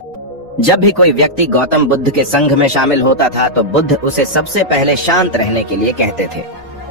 जब भी कोई व्यक्ति गौतम बुद्ध के संघ में शामिल होता था तो बुद्ध उसे सबसे पहले शांत रहने के लिए कहते थे।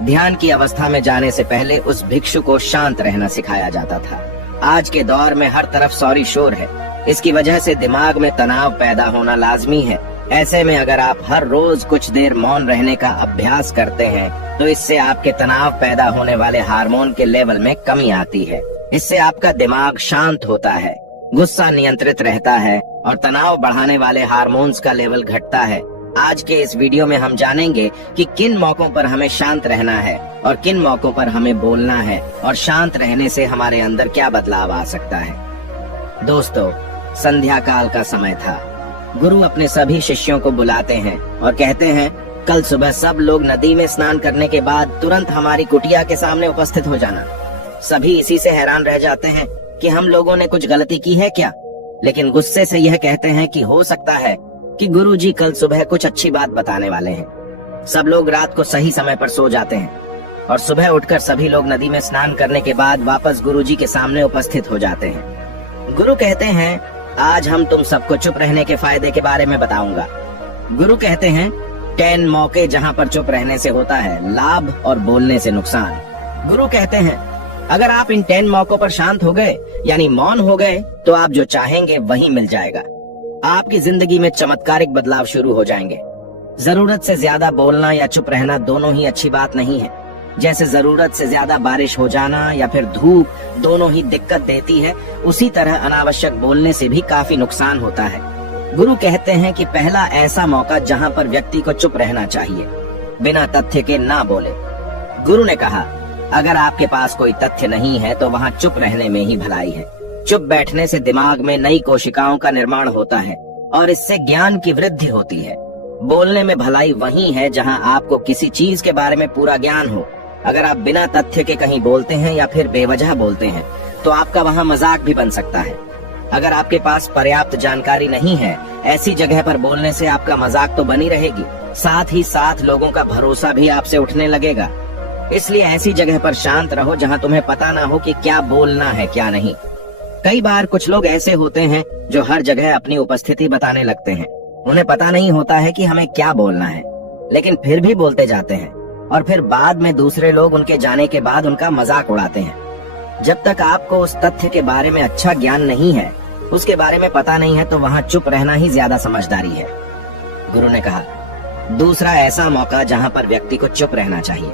ध्यान की अवस्था में जाने से पहले उस भिक्षु को शांत रहना सिखाया जाता था। आज के दौर में हर तरफ सौरी शोर है। इसकी वजह से दिमाग में तनाव पैदा होना लाजमी है। ऐसे में अगर आप हर रोज कुछ देर मौन रहने का अभ्यास करते हैं तो इससे आपके तनाव पैदा होने वाले हार्मोन के लेवल में कमी आती है। इससे आपका दिमाग शांत होता है, गुस्सा नियंत्रित रहता है और तनाव बढ़ाने वाले हार्मोन्स का लेवल घटता है। आज के इस वीडियो में हम जानेंगे कि किन मौकों पर हमें शांत रहना है और किन मौकों पर हमें बोलना है और शांत रहने से हमारे अंदर क्या बदलाव आ सकता है। दोस्तों, संध्या काल का समय था। गुरु अपने सभी शिष्यों को बुलाते हैं और कहते हैं, कल सुबह सब लोग नदी में स्नान करने के बाद तुरंत हमारी कुटिया के सामने उपस्थित हो जाना। सभी इसी से हैरान रह जाते हैं कि हम लोगों ने कुछ गलती की है क्या, लेकिन गुस्से से यह कहते हैं कि हो सकता है कि गुरुजी कल सुबह कुछ अच्छी बात बताने वाले हैं। सब लोग रात को सही समय पर सो जाते हैं और सुबह उठकर सभी लोग नदी में स्नान करने के बाद वापस गुरुजी के सामने उपस्थित हो जाते हैं। गुरु कहते हैं, आज हम तुम सबको चुप रहने के फायदे के बारे में बताऊंगा। गुरु कहते हैं, 10 मौके जहां पर चुप रहने से होता है लाभ और बोलने से नुकसान। गुरु कहते हैं, अगर आप इन 10 मौकों पर शांत हो गए यानी मौन हो गए तो आप जो चाहेंगे वही मिल जाएगा। आपकी जिंदगी में चमत्कारिक बदलाव शुरू हो जाएंगे। जरूरत से ज्यादा बोलना या चुप रहना दोनों ही अच्छी बात नहीं है। जैसे जरूरत से ज्यादा बारिश हो जाना या फिर धूप दोनों ही दिक्कत देती है, उसी तरह अनावश्यक बोलने से भी काफी नुकसान होता है। गुरु कहते हैं कि पहला ऐसा मौका जहां पर व्यक्ति को चुप रहना चाहिए, बिना तथ्य के ना बोले। गुरु ने कहा, अगर आपके पास कोई तथ्य नहीं है तो वहाँ चुप रहने में ही भलाई है। चुप बैठने से दिमाग में नई कोशिकाओं का निर्माण होता है और इससे ज्ञान की वृद्धि होती है। बोलने में भलाई वही है जहाँ आपको किसी चीज के बारे में पूरा ज्ञान हो। अगर आप बिना तथ्य के कहीं बोलते हैं या फिर बेवजह बोलते हैं तो आपका वहाँ मजाक भी बन सकता है। अगर आपके पास पर्याप्त जानकारी नहीं है, ऐसी जगह पर बोलने से आपका मजाक तो बनी रहेगी, साथ ही साथ लोगों का भरोसा भी आपसे उठने लगेगा। इसलिए ऐसी जगह पर शांत रहो जहां तुम्हें पता ना हो कि क्या बोलना है क्या नहीं। कई बार कुछ लोग ऐसे होते हैं जो हर जगह अपनी उपस्थिति बताने लगते हैं। उन्हें पता नहीं होता है कि हमें क्या बोलना है, लेकिन फिर भी बोलते जाते हैं और फिर बाद में दूसरे लोग उनके जाने के बाद उनका मजाक उड़ाते हैं। जब तक आपको उस तथ्य के बारे में अच्छा ज्ञान नहीं है, उसके बारे में पता नहीं है, तो वहाँ चुप रहना ही ज्यादा समझदारी है। गुरु ने कहा, दूसरा ऐसा मौका जहाँ पर व्यक्ति को चुप रहना चाहिए।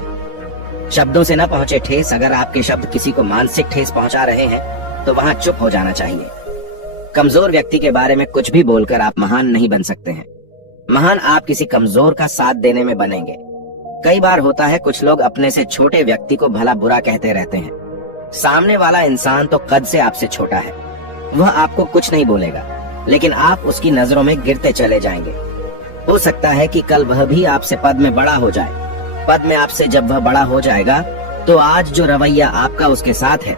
शब्दों से न पहुंचे ठेस, अगर आपके शब्द किसी को मानसिक ठेस पहुंचा रहे हैं तो वहां चुप हो जाना चाहिए। कमजोर व्यक्ति के बारे में कुछ भी बोलकर आप महान नहीं बन सकते हैं। महान आप किसी कमजोर का साथ देने में बनेंगे। कई बार होता है कुछ लोग अपने से छोटे व्यक्ति को भला बुरा कहते रहते हैं। सामने वाला इंसान तो कद से आपसे छोटा है, वह आपको कुछ नहीं बोलेगा, लेकिन आप उसकी नजरों में गिरते चले जाएंगे। हो सकता है कि कल वह भी आपसे पद में बड़ा हो जाए। पद में आपसे जब वह बड़ा हो जाएगा तो आज जो रवैया आपका उसके साथ है,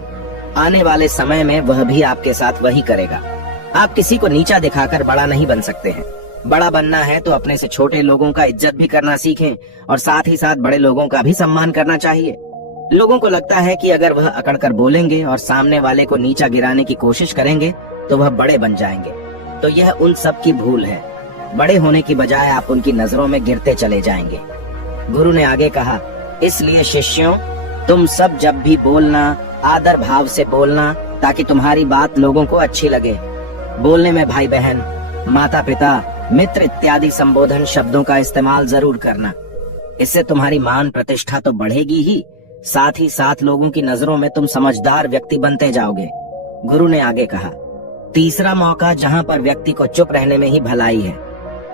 आने वाले समय में वह भी आपके साथ वही करेगा। आप किसी को नीचा दिखाकर बड़ा नहीं बन सकते हैं। बड़ा बनना है तो अपने से छोटे लोगों का इज्जत भी करना सीखें और साथ ही साथ बड़े लोगों का भी सम्मान करना चाहिए। लोगों को लगता है कि अगर वह अकड़कर बोलेंगे और सामने वाले को नीचा गिराने की कोशिश करेंगे तो वह बड़े बन जाएंगे, तो यह उन सब की भूल है। बड़े होने की बजाय आप उनकी नजरों में गिरते चले जाएंगे। गुरु ने आगे कहा, इसलिए शिष्यों, तुम सब जब भी बोलना आदर भाव से बोलना ताकि तुम्हारी बात लोगों को अच्छी लगे। बोलने में भाई बहन, माता पिता, मित्र इत्यादि संबोधन शब्दों का इस्तेमाल जरूर करना। इससे तुम्हारी मान प्रतिष्ठा तो बढ़ेगी ही, साथ ही साथ लोगों की नजरों में तुम समझदार व्यक्ति बनते जाओगे। गुरु ने आगे कहा, तीसरा मौका जहाँ पर व्यक्ति को चुप रहने में ही भलाई है।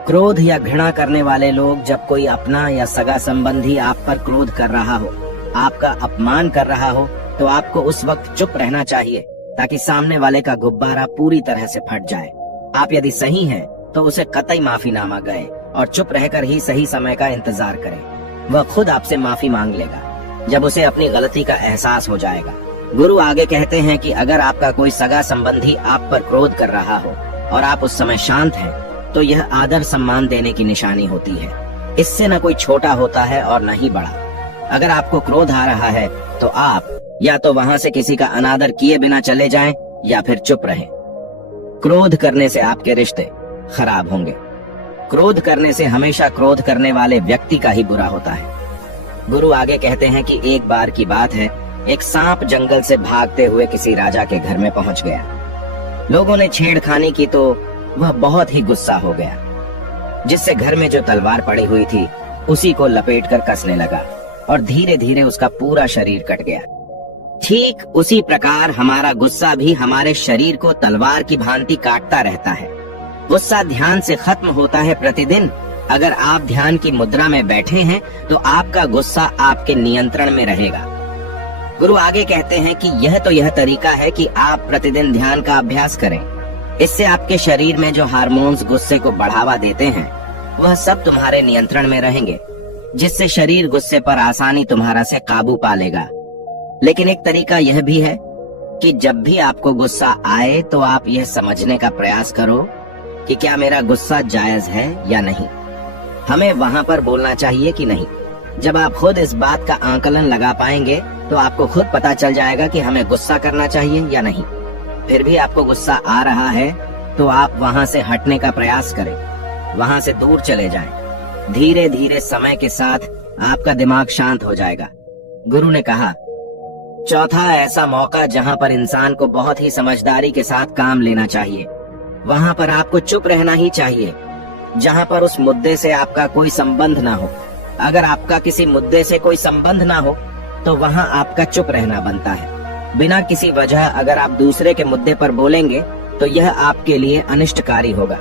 क्रोध या घृणा करने वाले लोग, जब कोई अपना या सगा संबंधी आप पर क्रोध कर रहा हो, आपका अपमान कर रहा हो, तो आपको उस वक्त चुप रहना चाहिए ताकि सामने वाले का गुब्बारा पूरी तरह से फट जाए। आप यदि सही हैं तो उसे कतई माफीनामा गए और चुप रहकर ही सही समय का इंतजार करें। वह खुद आपसे माफी मांग लेगा जब उसे अपनी गलती का एहसास हो जाएगा। गुरु आगे कहते हैं कि अगर आपका कोई सगा संबंधी आप पर क्रोध कर रहा हो और आप उस समय शांत हैं, तो यह आदर सम्मान देने की निशानी होती है। इससे न कोई छोटा होता है और न ही बड़ा। अगर आपको क्रोध आ रहा है तो आप या तो वहां से किसी का अनादर किए बिना चले जाएं या फिर चुप रहें। क्रोध करने से आपके रिश्ते खराब होंगे। क्रोध करने से हमेशा क्रोध करने वाले व्यक्ति का ही बुरा होता है। गुरु आगे कहते हैं कि एक बार की बात है, एक सांप जंगल से भागते हुए किसी राजा के घर में पहुंच गया। लोगों ने छेड़खानी की तो वह बहुत ही गुस्सा हो गया, जिससे घर में जो तलवार पड़ी हुई थी उसी को लपेटकर कसने लगा और धीरे धीरे उसका पूरा शरीर कट गया। ठीक उसी प्रकार हमारा गुस्सा भी हमारे शरीर को तलवार की भांति काटता रहता है। गुस्सा ध्यान से खत्म होता है प्रतिदिन। अगर आप ध्यान की मुद्रा में बैठे हैं तो आपका गुस्सा आपके नियंत्रण में रहेगा। गुरु आगे कहते हैं कि यह तरीका है कि आप प्रतिदिन ध्यान का अभ्यास करें। इससे आपके शरीर में जो हार्मोन्स गुस्से को बढ़ावा देते हैं वह सब तुम्हारे नियंत्रण में रहेंगे, जिससे शरीर गुस्से पर आसानी तुम्हारा से काबू पा लेगा। लेकिन एक तरीका यह भी है कि जब भी आपको गुस्सा आए तो आप यह समझने का प्रयास करो कि क्या मेरा गुस्सा जायज है या नहीं। हमें वहां पर बोलना चाहिए कि नहीं। जब आप खुद इस बात का आकलन लगा पाएंगे तो आपको खुद पता चल जाएगा कि हमें गुस्सा करना चाहिए या नहीं। फिर भी आपको गुस्सा आ रहा है तो आप वहां से हटने का प्रयास करें, वहां से दूर चले जाएं। धीरे धीरे समय के साथ आपका दिमाग शांत हो जाएगा। गुरु ने कहा, चौथा ऐसा मौका जहां पर इंसान को बहुत ही समझदारी के साथ काम लेना चाहिए, वहां पर आपको चुप रहना ही चाहिए, जहां पर उस मुद्दे से आपका कोई संबंध ना हो। अगर आपका किसी मुद्दे से कोई संबंध ना हो तो वहां आपका चुप रहना बनता है। बिना किसी वजह अगर आप दूसरे के मुद्दे पर बोलेंगे तो यह आपके लिए अनिष्टकारी होगा।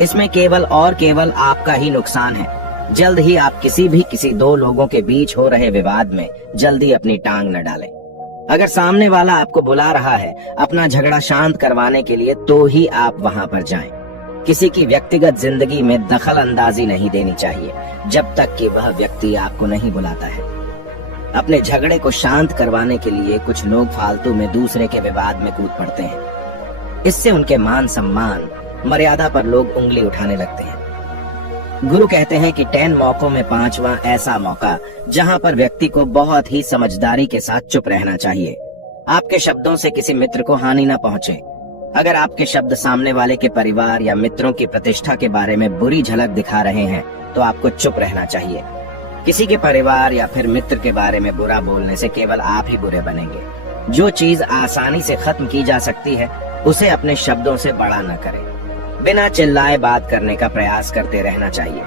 इसमें केवल और केवल आपका ही नुकसान है। जल्द ही आप किसी दो लोगों के बीच हो रहे विवाद में जल्दी अपनी टांग न डालें। अगर सामने वाला आपको बुला रहा है अपना झगड़ा शांत करवाने के लिए तो ही आप वहां पर जाएं। किसी की व्यक्तिगत जिंदगी में दखल अंदाजी नहीं देनी चाहिए जब तक कि वह व्यक्ति आपको नहीं बुलाता है। अपने झगड़े को शांत करवाने के लिए कुछ लोग फालतू में दूसरे के विवाद में कूद पड़ते हैं। इससे उनके मान सम्मान मर्यादा पर लोग उंगली उठाने लगते हैं। गुरु कहते हैं कि 10 मौकों में 5वां ऐसा मौका जहां पर व्यक्ति को बहुत ही समझदारी के साथ चुप रहना चाहिए। आपके शब्दों से किसी मित्र को हानि न पहुंचे। अगर आपके शब्द सामने वाले के परिवार या मित्रों की प्रतिष्ठा के बारे में बुरी झलक दिखा रहे हैं तो आपको चुप रहना चाहिए। किसी के परिवार या फिर मित्र के बारे में बुरा बोलने से केवल आप ही बुरे बनेंगे। जो चीज आसानी से खत्म की जा सकती है उसे अपने शब्दों से बड़ा न करें। बिना चिल्लाए बात करने का प्रयास करते रहना चाहिए।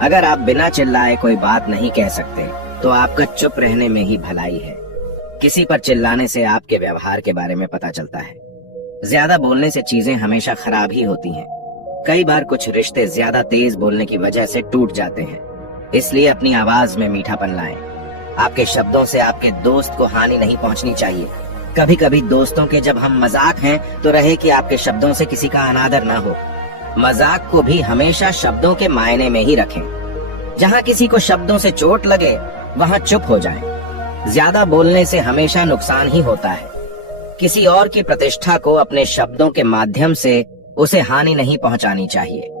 अगर आप बिना चिल्लाए कोई बात नहीं कह सकते तो आपका चुप रहने में ही भलाई है। किसी पर चिल्लाने से आपके व्यवहार के बारे में पता चलता है। ज्यादा बोलने से चीजें हमेशा खराब ही होती हैं। कई बार कुछ रिश्ते ज्यादा तेज बोलने की वजह से टूट जाते हैं। इसलिए अपनी आवाज में मीठापन लाएं। आपके शब्दों से आपके दोस्त को हानि नहीं पहुंचनी चाहिए। कभी कभी दोस्तों के जब हम मजाक हैं तो रहे कि आपके शब्दों से किसी का अनादर ना हो। मजाक को भी हमेशा शब्दों के मायने में ही रखें। जहां किसी को शब्दों से चोट लगे वहां चुप हो जाएं। ज्यादा बोलने से हमेशा नुकसान ही होता है। किसी और की प्रतिष्ठा को अपने शब्दों के माध्यम से उसे हानि नहीं पहुंचानी चाहिए।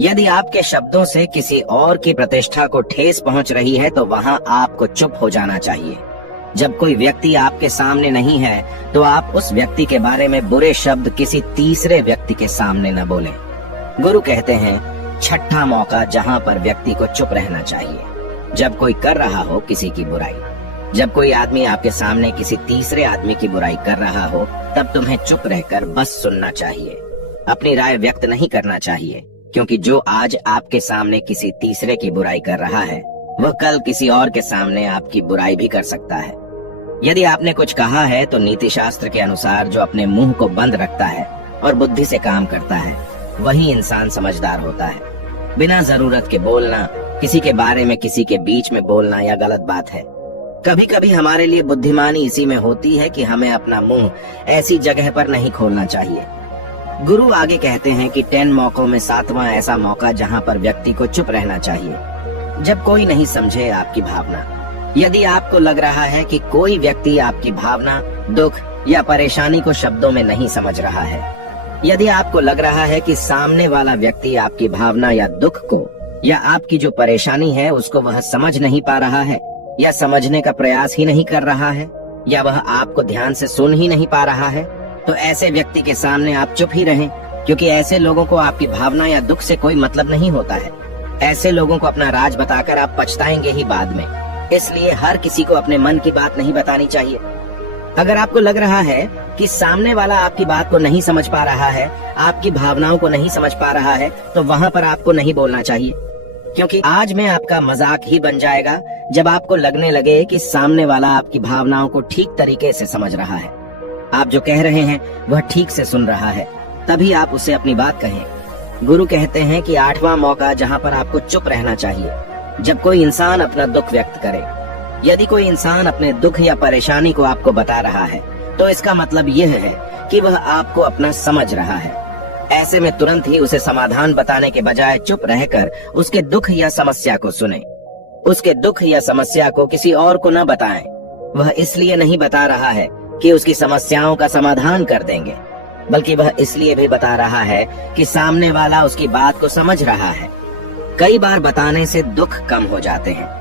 यदि आपके शब्दों से किसी और की प्रतिष्ठा को ठेस पहुंच रही है तो वहां आपको चुप हो जाना चाहिए। जब कोई व्यक्ति आपके सामने नहीं है तो आप उस व्यक्ति के बारे में बुरे शब्द किसी तीसरे व्यक्ति के सामने न बोलें। गुरु कहते हैं, छठा मौका जहां पर व्यक्ति को चुप रहना चाहिए, जब कोई कर रहा हो किसी की बुराई। जब कोई आदमी आपके सामने किसी तीसरे आदमी की बुराई कर रहा हो तब तुम्हें चुप रहकर बस सुनना चाहिए। अपनी राय व्यक्त नहीं करना चाहिए, क्योंकि जो आज आपके सामने किसी तीसरे की बुराई कर रहा है वह कल किसी और के सामने आपकी बुराई भी कर सकता है। यदि आपने कुछ कहा है तो नीति शास्त्र के अनुसार जो अपने मुंह को बंद रखता है और बुद्धि से काम करता है वही इंसान समझदार होता है। बिना जरूरत के बोलना, किसी के बारे में किसी के बीच में बोलना यह गलत बात है। कभी कभी हमारे लिए बुद्धिमानी इसी में होती है कि हमें अपना मुंह ऐसी जगह पर नहीं खोलना चाहिए। गुरु आगे कहते हैं कि 10 मौकों में 7वां ऐसा मौका जहां पर व्यक्ति को चुप रहना चाहिए, जब कोई नहीं समझे आपकी भावना। यदि आपको लग रहा है कि कोई व्यक्ति आपकी भावना, दुख या परेशानी को शब्दों में नहीं समझ रहा है, यदि आपको लग रहा है कि सामने वाला व्यक्ति आपकी भावना या दुख को या आपकी जो परेशानी है उसको वह समझ नहीं पा रहा है या समझने का प्रयास ही नहीं कर रहा है या वह आपको ध्यान से सुन ही नहीं पा रहा है, तो ऐसे व्यक्ति के सामने आप चुप ही रहें। क्योंकि ऐसे लोगों को आपकी भावना या दुख से कोई मतलब नहीं होता है। ऐसे लोगों को अपना राज बताकर आप पछताएंगे ही बाद में। इसलिए हर किसी को अपने मन की बात नहीं बतानी चाहिए। अगर आपको लग रहा है कि सामने वाला आपकी बात को नहीं समझ पा रहा है, आपकी भावनाओं को नहीं समझ पा रहा है, तो वहाँ पर आपको नहीं बोलना चाहिए, क्योंकि आज में आपका मजाक ही बन जाएगा जब आपको लगने लगे कि सामने वाला आपकी भावनाओं को ठीक तरीके से समझ रहा है। आप जो कह रहे हैं वह ठीक से सुन रहा है, तभी आप उसे अपनी बात कहें। गुरु कहते हैं कि 8वां मौका जहाँ पर आपको चुप रहना चाहिए, जब कोई इंसान अपना दुख व्यक्त करे। यदि कोई इंसान अपने दुख या परेशानी को आपको बता रहा है, तो इसका मतलब यह है कि वह आपको अपना समझ रहा है। ऐसे में तुरंत ही उसे समाधान बताने के बजाय चुप रहकर उसके दुख या समस्या को सुने। उसके दुख या समस्या को किसी और को न बताएं। वह इसलिए नहीं बता रहा है कि उसकी समस्याओं का समाधान कर देंगे, बल्कि वह इसलिए भी बता रहा है कि सामने वाला उसकी बात को समझ रहा है। कई बार बताने से दुख कम हो जाते हैं।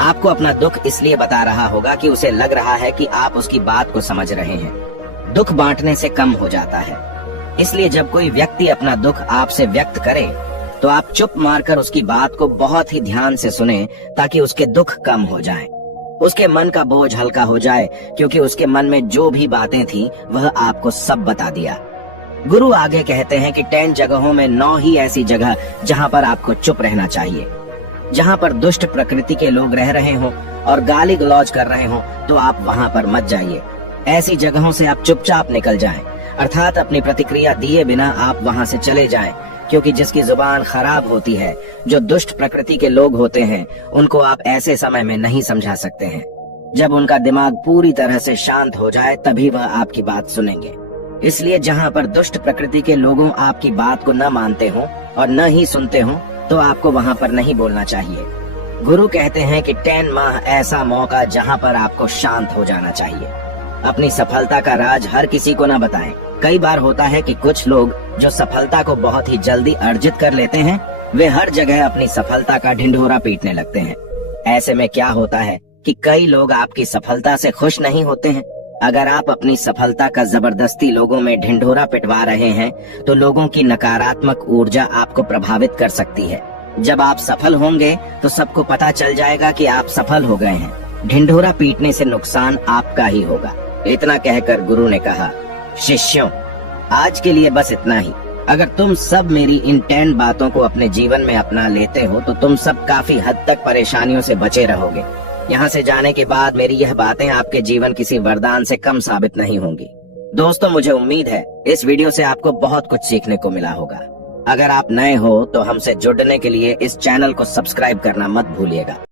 आपको अपना दुख इसलिए बता रहा होगा कि उसे लग रहा है कि आप उसकी बात को समझ रहे हैं। दुख बांटने से कम हो जाता है। इसलिए जब कोई व्यक्ति अपना दुख आपसे व्यक्त करे, तो आप चुप मारकर उसकी बात को बहुत ही ध्यान से सुने, ताकि उसके दुख कम हो जाएं। उसके मन का बोझ हल्का हो जाए, क्योंकि उसके मन में जो भी बातें थी वह आपको सब बता दिया। गुरु आगे कहते हैं कि 10 जगहों में 9 ही ऐसी जगह जहाँ पर आपको चुप रहना चाहिए। जहाँ पर दुष्ट प्रकृति के लोग रह रहे हो और गाली गलौज कर रहे हो, तो आप वहाँ पर मत जाइए। ऐसी जगहों से आप चुपचाप निकल जाएं, अर्थात अपनी प्रतिक्रिया दिए बिना आप वहाँ से चले जाएं, क्योंकि जिसकी जुबान खराब होती है, जो दुष्ट प्रकृति के लोग होते हैं, उनको आप ऐसे समय में नहीं समझा सकते हैं। जब उनका दिमाग पूरी तरह से शांत हो जाए, तभी वह आपकी बात सुनेंगे। इसलिए जहाँ पर दुष्ट प्रकृति के लोगों आपकी बात को न मानते हो और न ही सुनते हो, तो आपको वहाँ पर नहीं बोलना चाहिए। गुरु कहते हैं कि 10 माह ऐसा मौका जहाँ पर आपको शांत हो जाना चाहिए। अपनी सफलता का राज हर किसी को न बताएं। कई बार होता है कि कुछ लोग जो सफलता को बहुत ही जल्दी अर्जित कर लेते हैं, वे हर जगह अपनी सफलता का ढिंढोरा पीटने लगते हैं। ऐसे में क्या होता है कि कई लोग आपकी सफलता से खुश नहीं होते हैं। अगर आप अपनी सफलता का जबरदस्ती लोगों में ढिंढोरा पिटवा रहे हैं, तो लोगों की नकारात्मक ऊर्जा आपको प्रभावित कर सकती है। जब आप सफल होंगे तो सबको पता चल जाएगा कि आप सफल हो गए हैं। ढिंढोरा पीटने से नुकसान आपका ही होगा। इतना कहकर गुरु ने कहा, शिष्यों, आज के लिए बस इतना ही। अगर तुम सब मेरी इन 10 बातों को अपने जीवन में अपना लेते हो, तो तुम सब काफी हद तक परेशानियों से बचे रहोगे। यहाँ से जाने के बाद मेरी यह बातें आपके जीवन किसी वरदान से कम साबित नहीं होंगी। दोस्तों, मुझे उम्मीद है इस वीडियो से आपको बहुत कुछ सीखने को मिला होगा। अगर आप नए हो तो हमसे जुड़ने के लिए इस चैनल को सब्सक्राइब करना मत भूलिएगा।